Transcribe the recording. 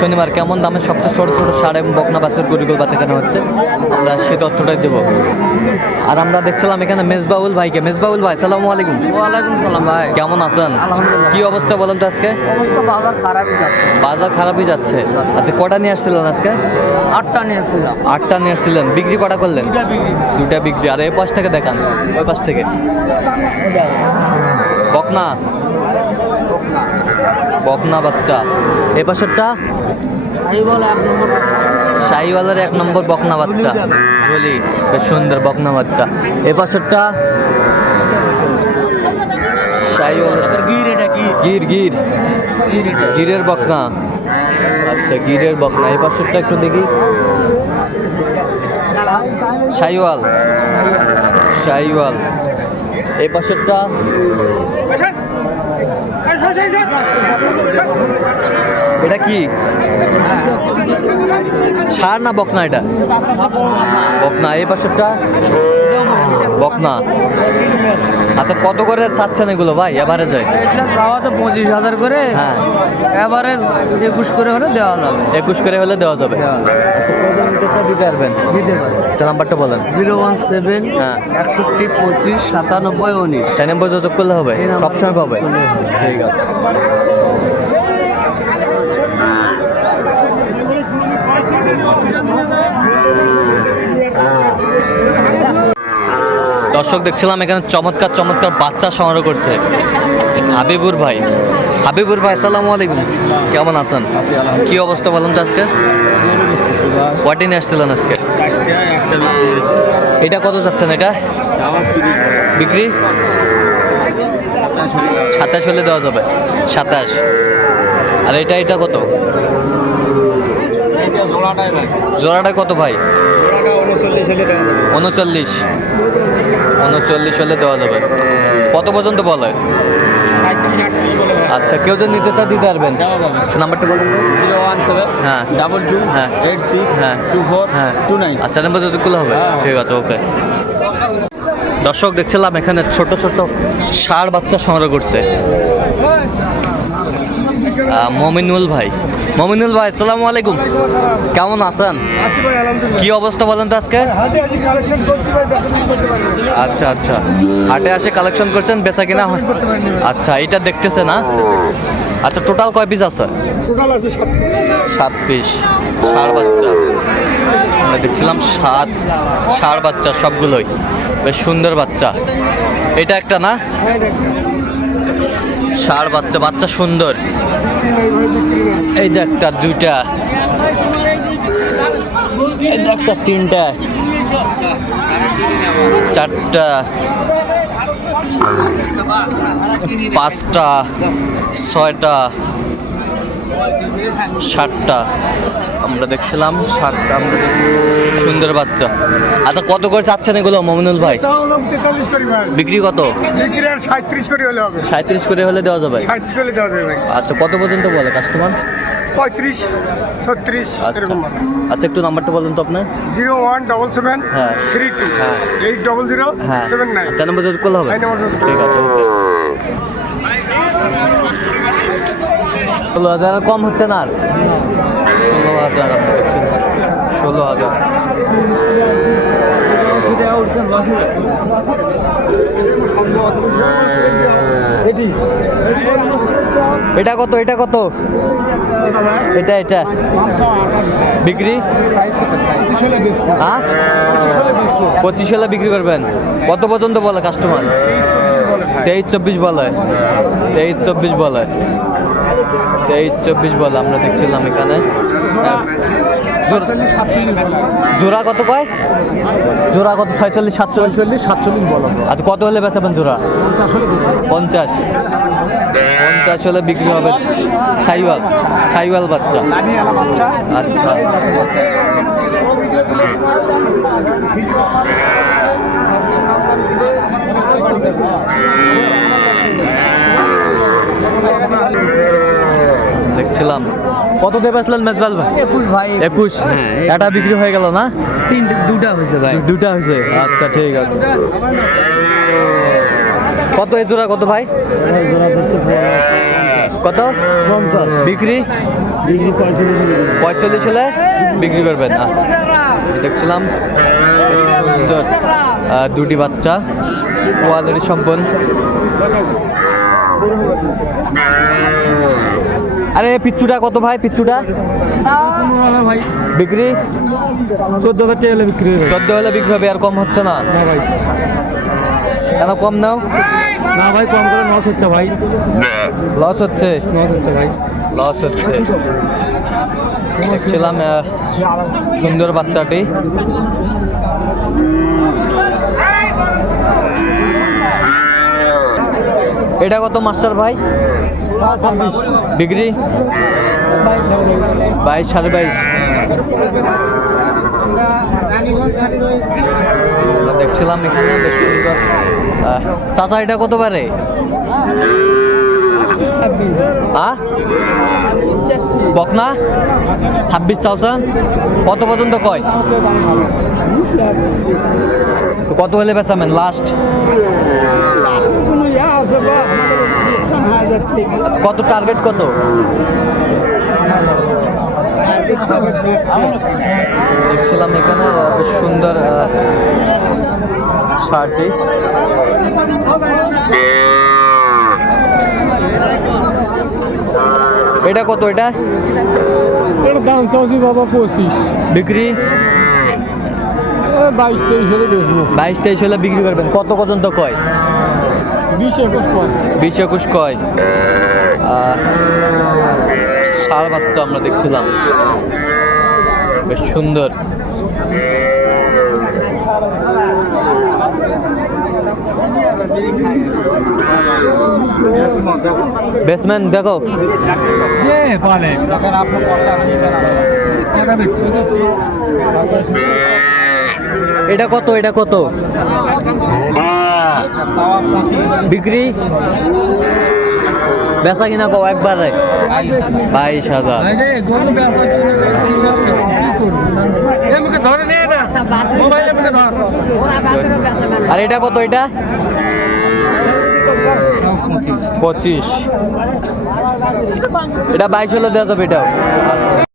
শনিবার কেমন দামে সবচেয়ে ছোটো ছোটো সার এবং বকনা বাচ্চার গরিগুল বাচ্চা কেনা হচ্ছে? আমরা সে তথ্যটাই দেবো। আর আমরা দেখছিলাম এখানে মেজবাউল ভাইকে। মেজবাউল ভাই সালামু আলাইকুম। ওয়ালাইকুম সালাম ভাই। কেমন আছেন? আলহামদুলিল্লাহ। কি অবস্থা বলেন তো আজকে? বাজার খারাপই যাচ্ছে। বাজার খারাপই যাচ্ছে। আচ্ছা কটা নিয়ে আসছিলেন আজকে? আটটা নিয়েছিলাম আটটা নিয়ে আসছিলেন। বিক্রি কটা করলেন? দুটা বিক্রি। আর এই পাশ থেকে দেখান। ওই পাশ থেকে। বকনা? বকনা বাচ্চা। এই পাশেরটা? এক নম্বর। শাহিওয়ালার এক নম্বর বকনা বাচ্চা। বলি বেশ সুন্দর বকনা বাচ্চা। এ পাশেরটা? শাহিওয়ালার গির এটা কি? গির গির। গির গিরের বকনা। আচ্ছা গিরের বকনা। এই পাশেরটা একটু দেখি। শাহিওয়াল শাহিওয়াল এই পাশেরটা? এটা কি? সার না বকনা এটা? বকনা এই পাশেরটা? বকনা। আচ্ছা কত করে চাচ্ছেন এগুলো ভাই এটা চাওয়া তো পঁচিশ হাজার করে। হ্যাঁ। এবারে একুশ করে হলে দেওয়া যাবে। একুশ করে হলে দেওয়া যাবে। আচ্ছা, দিতে পারবেন দিতে আচ্ছা নাম্বারটা বলেন। জিরো ওয়ান সেভেন হ্যাঁ। একষট্টি পঁচিশ সাতানব্বই উনিশ। চার নম্বর যোগাযোগ করলে হবে? সবসময় পাবে? ঠিক আছে। দর্শক দেখছিলাম এখানে চমৎকার চমৎকার বাচ্চা সংগ্রহ করছে। হাবিবুর ভাই। হাবিবুর ভাই আসসালামু আলাইকুম। কেমন আছেন? কি অবস্থা বলুন তো আজকে? কয়টি নিয়ে আসছিলেন আজকে? এটা কত যাচ্ছেন এটা? বিক্রি? সাতাশ হলে দেওয়া যাবে। সাতাশ। আর এটা এটা কত? জোড়াটা কত ভাই? উনচল্লিশ। উনচল্লিশ হলে দেওয়া যাবে। কত পর্যন্ত বলে? আচ্ছা কেউ যদি নিতে চা দিতে পারবেন। আচ্ছা নাম্বারটা বলুন জিরো ওয়ান সেভেন হ্যাঁ। ডাবল টু হ্যাঁ। এইট সিক্স হ্যাঁ। টু ফোর হ্যাঁ। Two nine. আচ্ছা নাম্বার যতগুলো হবে। ঠিক আছে ওকে। দর্শক দেখছিলাম এখানে ছোট ছোট ষাঁড় বাচ্চা সংগ্রহ করছে। মমিনুল ভাই মমিনুল ভাই আসসালামু আলাইকুম। কেমন আছেন? আছি কি অবস্থা বলেন তো আজকে। আচ্ছা আচ্ছা। হাটে আসে কালেকশন করছেন বেচা কিনা হয়। আচ্ছা এটা দেখতেছে না আচ্ছা টোটাল কয় পিস আছে? টোটাল আছে সাত পিস ষাঁড় বাচ্চা। আমরা দেখছিলাম সাত সার বাচ্চা সবগুলোই। বেশ সুন্দর বাচ্চা। এটা একটা না? ষাঁড় বাচ্চা বাচ্চা সুন্দর। এই যে একটা, দুইটা। একটা, তিনটা। চারটা। পাঁচটা, ছয়টা, সাতটা। আমরা দেখছিলাম সাতটা, আমরা সুন্দর বাচ্চা। আচ্ছা কত করে চাচ্ছেন এগুলো মমিনুল ভাই? বিক্রি কত? বিক্রি আর সাঁত্রিশ করে হলে হবে। সাঁত্রিশ করে হলে দেওয়া যাবে? সাঁত্রিশ করে দেওয়া যাবে আচ্ছা কত পর্যন্ত বলে কাস্টমার? পঁয়ত্রিশ ছত্রিশ আচ্ছা। এরকম আচ্ছা একটু নাম্বারটা বলুন তো আপনার। জিরো ওয়ান ডবল সেভেন হ্যাঁ। থ্রি টু হ্যাঁ। এইট ডবল জিরো হ্যাঁ। Seven nine. আচ্ছা নাম্বার যোগ করলে হবে? ঠিক আছে ষোলো হাজার কম হচ্ছে না আর? ষোলো হাজার আপনি দেখছেন ষোলো হাজার। এটা কত এটা কত? এটা এটা। বিক্রি? হ্যাঁ? পঁচিশ হলে বিক্রি করবেন। কত পর্যন্ত বলে কাস্টমার তেইশ চব্বিশ বলে। তেইশ চব্বিশ বলে। তেইশ চব্বিশ বলে আমরা দেখছিলাম এখানে। জোড়া কত কয়? জোড়া কত? ছয়চল্লিশ সাতচল্লিশ? চল্লিশ সাতচল্লিশ বলো আচ্ছা কত হলে বেচাবেন জোড়া? পঞ্চাশ পঞ্চাশ। পঞ্চাশ হলে বিক্রি হবে সাইওয়াল সাইওয়াল বাচ্চা। আচ্ছা। দেখছিলাম। কত দিয়ে বেচলেন মেজবাল ভাই? একুশ ভাই একুশ। হ্যাঁ, এটা বিক্রি হয়ে গেল না? তিন দুটা হয়েছে ভাই। দুটা হয়েছে? আচ্ছা ঠিক আছে। কত এই জোড়া কত ভাই? কত? পঞ্চাশ। বিক্রি? পঁয়তাল্লিশ পঁয়তাল্লিশ হলে বিক্রি করবেন না? দেখছিলাম। সুন্দর দুটি বাচ্চা কোয়ালিটি সম্পন্ন আরে পিচ্চুটা কত ভাই পিচ্চুটা ভাই বিক্রি? চোদ্দ হাজার টাকা হলে বিক্রি হবে চোদ্দ হলে বিক্রি হবে আর কম হচ্ছে না? না ভাই। কেন কম নাও? না ভাই কম করে লস হচ্ছে ভাই। লস হচ্ছে? নশ হচ্ছে ভাই। লস হচ্ছে। দেখছিলাম সুন্দর বাচ্চাটি। এটা কত, মাস্টার ভাই? ডিগ্রি? বাইশ, সাড়ে বাইশ। দেখছিলাম এখানে, বেশ সুন্দর। চাচা, এটা কত পারে আ বকনা? ছাব্বিশ থাউজেন্ড কত পর্যন্ত কয়? তো কত হলে বেচামেন লাস্ট আচ্ছা কত টার্গেট কত? দেখছিলাম এখানে সুন্দর শার্টটি। এটা কত এটা? এর দাম চাচ্ছি বাবা পঁচিশ। বিক্রি? বাইশ তেইশ হলে বেচবো। বাইশ তেইশ হলে বিক্রি করবেন। কত পর্যন্ত কয়? বিশ একুশ কয়। বিশ একুশ কয়। ষাঁড় বাচ্চা আমরা দেখছিলাম। বেশ সুন্দর। বেসম্যান দেখো। এটা কত এটা কত? বিক্রি? বেচা কিনা কও একবারে? বাইশ হাজার। আর এটা কত এটা? পঁচিশ। এটা বাইশ হলে দেওয়া যাবে এটাও। আচ্ছা।